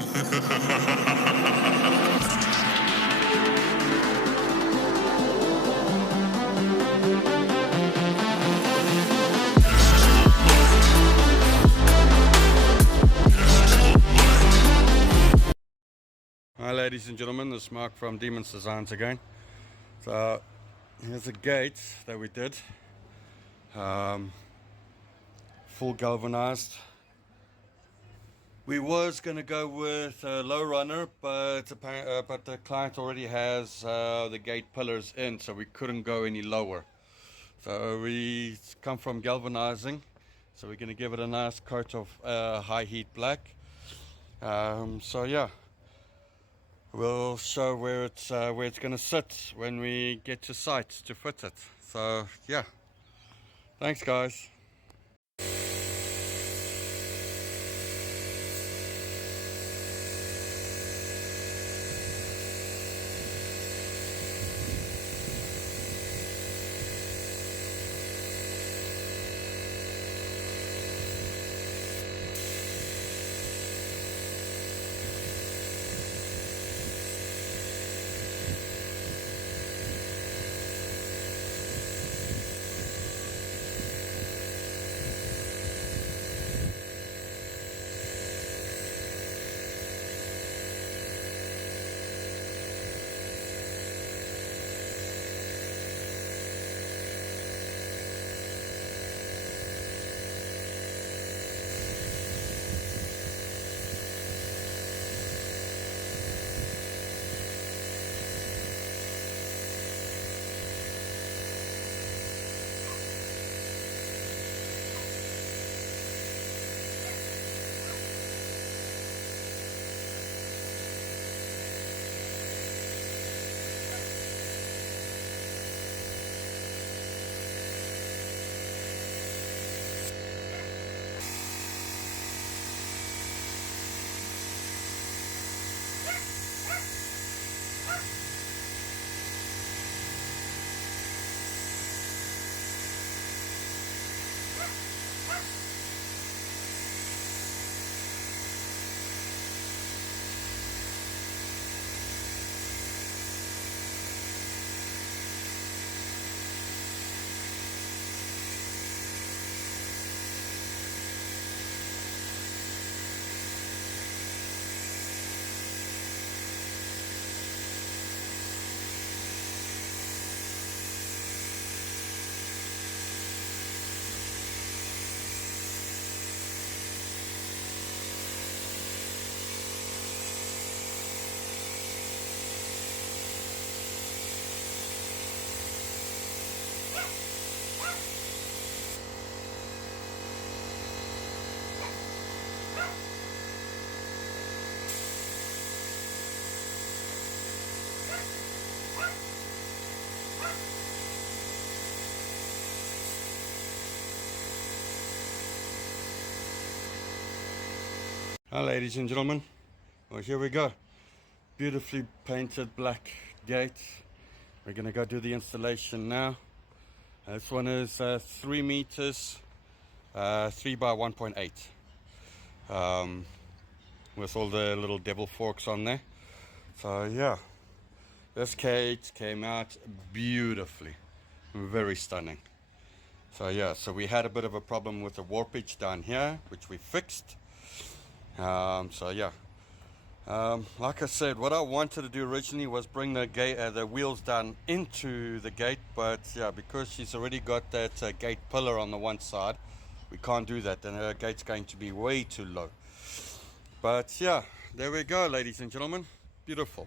Hi ladies and gentlemen, this is Mark from DEAMON DEZIGNZ again. So here's a gate that we did, full galvanized. We was going to go with a low runner, but the client already has the gate pillars in, so we couldn't go any lower. So we come from galvanizing, so we're going to give it a nice coat of high heat black. So yeah, we'll show where it's going to sit when we get to site to fit it. So yeah, thanks guys. Hi ladies and gentlemen, well here we go, beautifully painted black gate. We're going to go do the installation now. This one is 3 meters, 3 by 1.8, with all the little devil forks on there. So yeah, this gate came out beautifully, very stunning. So yeah, so we had a bit of a problem with the warpage down here, which we fixed. So yeah, like I said, what I wanted to do originally was bring the gate, the wheels down into the gate, but yeah, because she's already got that gate pillar on the one side, we can't do that, and her gate's going to be way too low. But yeah, there we go ladies and gentlemen, beautiful.